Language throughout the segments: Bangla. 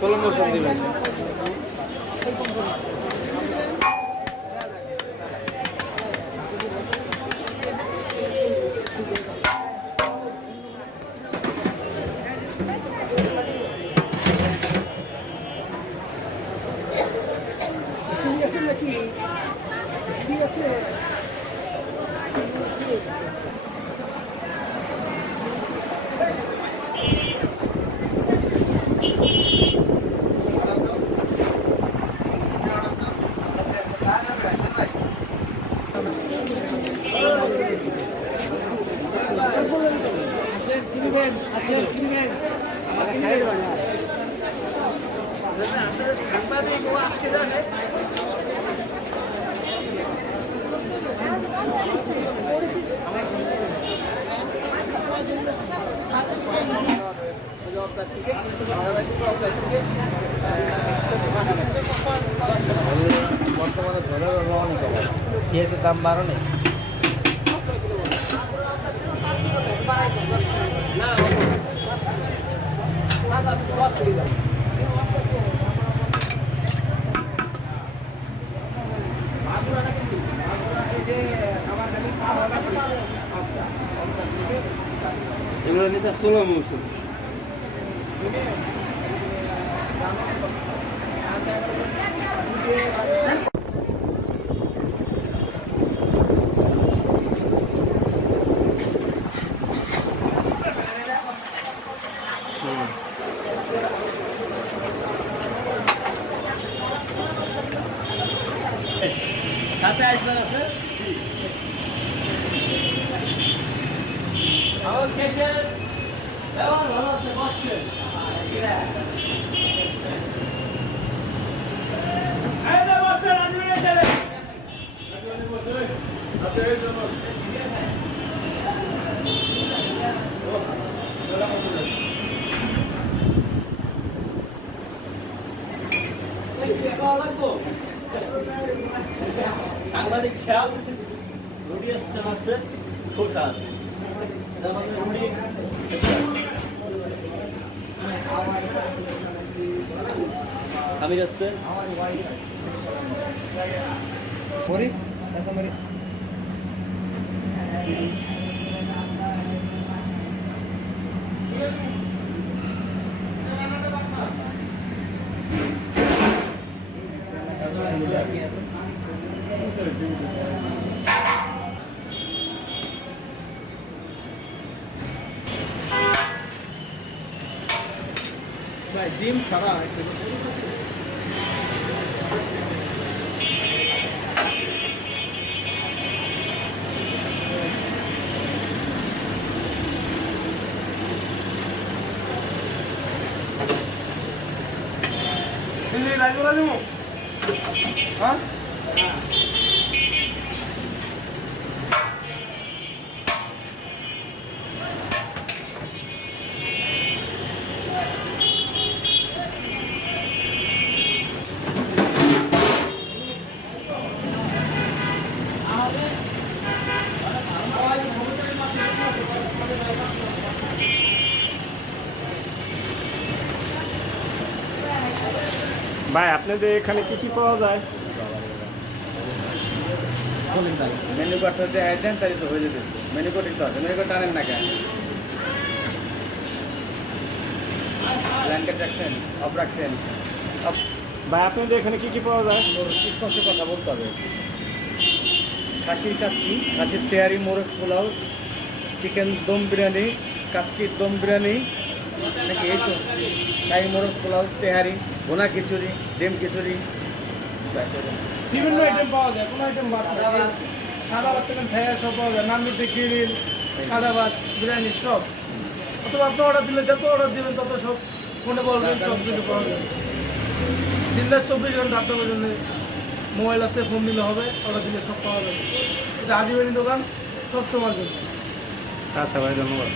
16 মৌসুম দিবেন। বর্তমানে ধরে অনেক পেঁয়াজের দাম বাড়ানো এগুলো নিতে 16 মৌসুম। সাথে আসবেন আছে আমার কেশের ব্যবহার ভালো আছে বসছেন সাংবাদিক খেয়াল রুটি আছে শসা আছে আমি যাচ্ছে মরিচ কাঁচা মরিচ ডিম ছাড়া হ্যাঁ ভাই আপনাদের এখানে কি কি পাওয়া যায়? মেনু কার্ডটা দিয়ে দেন তাই তো হয়ে যেতে। মেনু কার্ড তো আছে, মেনু কার্ড আনেন না কেন? ব্ল্যাঙ্কেট রাখছেন, অফ রাখছেন। ভাই আপনাদের এখানে কি কি পাওয়া যায়? স্পষ্ট কথা বলতে হবে। খাসির কাচ্চি, খাসির তেহারি, মোরগ পোলাও, চিকেন দম বিরিয়ানি, কাচ্চির দম বিরিয়ানি নাকি এই তো শাহী মোরগ পোলাও, তেহারি, ভোনা খিচুড়ি, ডিম খিচুড়ি, বিভিন্ন আইটেম পাওয়া যায়। কোনো আইটেম বাদ নেই। সাদা ভাত থেকে ঠেয়া সব পাওয়া যায়। নান রুটি, গ্রিল, সাদা ভাত, বিরিয়ানি সব। অথবা আপনি অর্ডার দিলে যত অর্ডার দিবেন তত সব ফোনে বলবেন, সব কিছু পাওয়া যাবে। দিনটা 24 ঘন্টা আপনার জন্য মোবাইল আছে, ফোন দিলে হবে, অর্ডার দিলে সব পাওয়া যাবে। এটা হাজি বিরিয়ানি দোকান, সব সময় জন্য। আচ্ছা ভাই, ধন্যবাদ।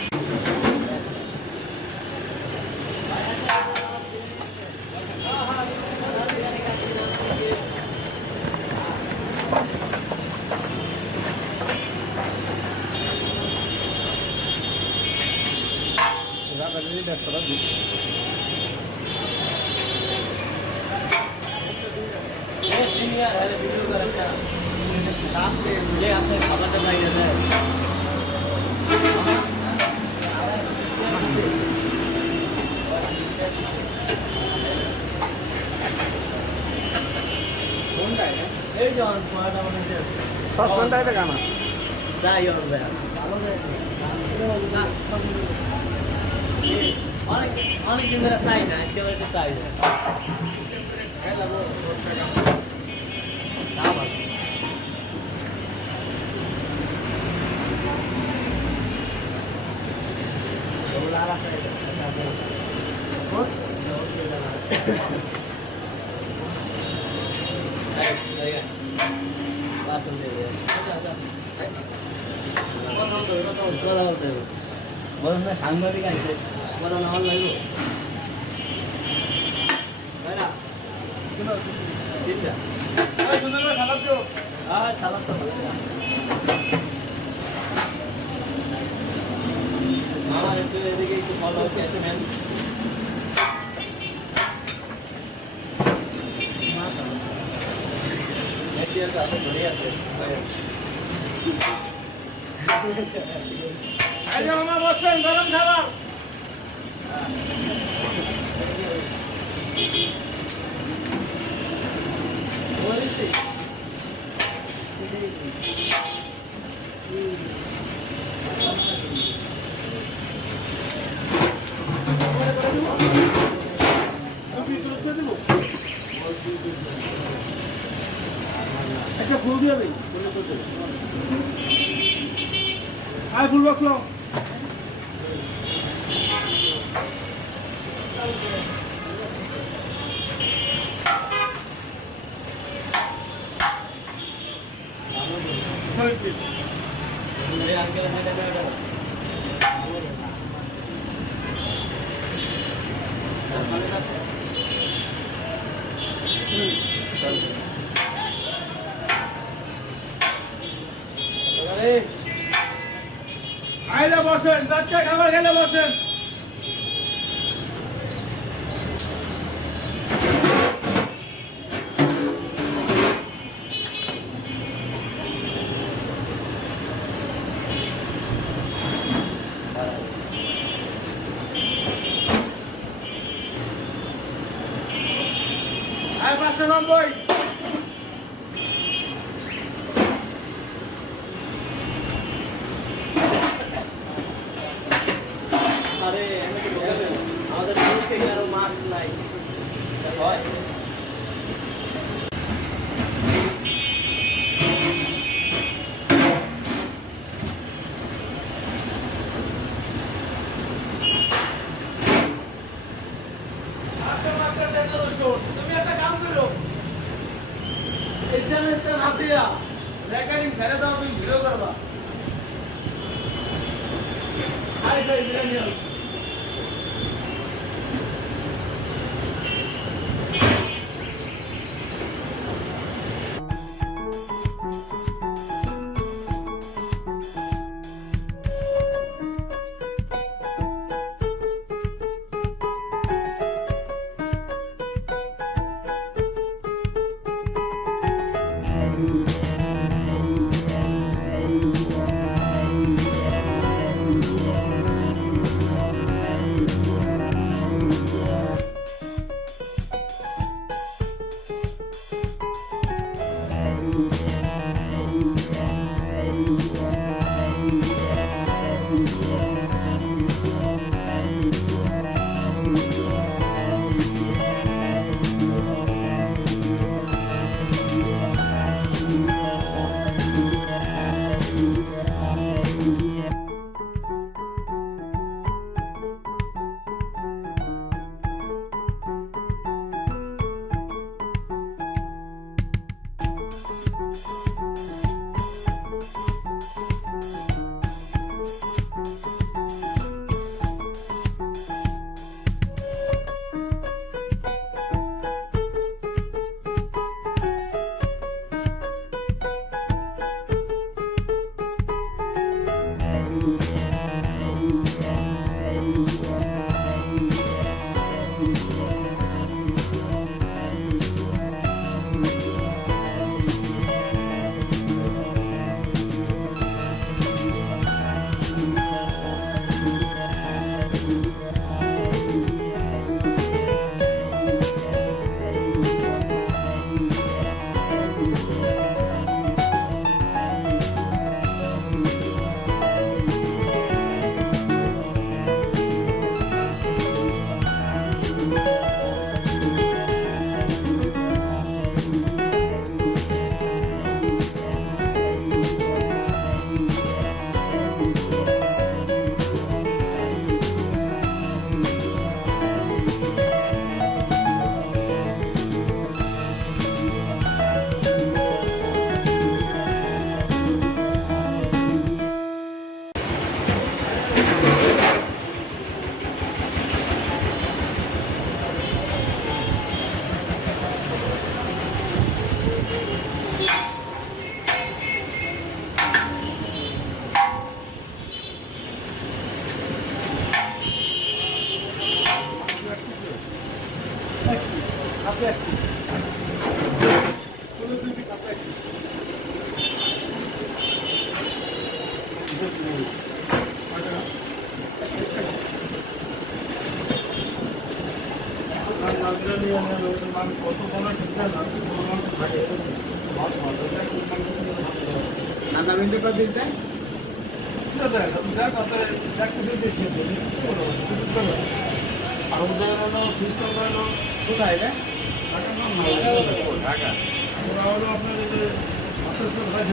খাবারটা বাইরে যায় এই জন পড়াটা মনে হচ্ছে সসপ্যানটাই তো গানা যাই হবে ভালো অনেক অনেক দিন ধরে চাই না একেবারে চাই না সাংবাদিক আছে কথা না হল লাগবে আমার একটু এদিকে একটু ফলো হচ্ছে আছে ম্যাম আছে ধরে আছে মামা বসেন গরম খাবার একটা ফুল দিয়ে দেই আয় ফুল বক্স লাও সরি প্লিজ আঙ্কেল আইলে বসেন বাচ্চা খাবার খেলে বসেন আয় 590 আরে আমাদের দেশে কারো মাস্ক নাই হয় তুমি একটা কাম করো এই চ্যালেঞ্জটা না দিয়া রেকর্ডিং ছেড়ে দাও তুমি ভিডিও করবা আরে ভাই বিরিয়ানি আপনি একটু কোনো দুই পিস আপনি একটু ঠান্ডা মিনিটে কত দিন দেয় আর ওদের হলো সিস্টেম হলো কোথায় রে ঢাকা। ওরা হলো আপনার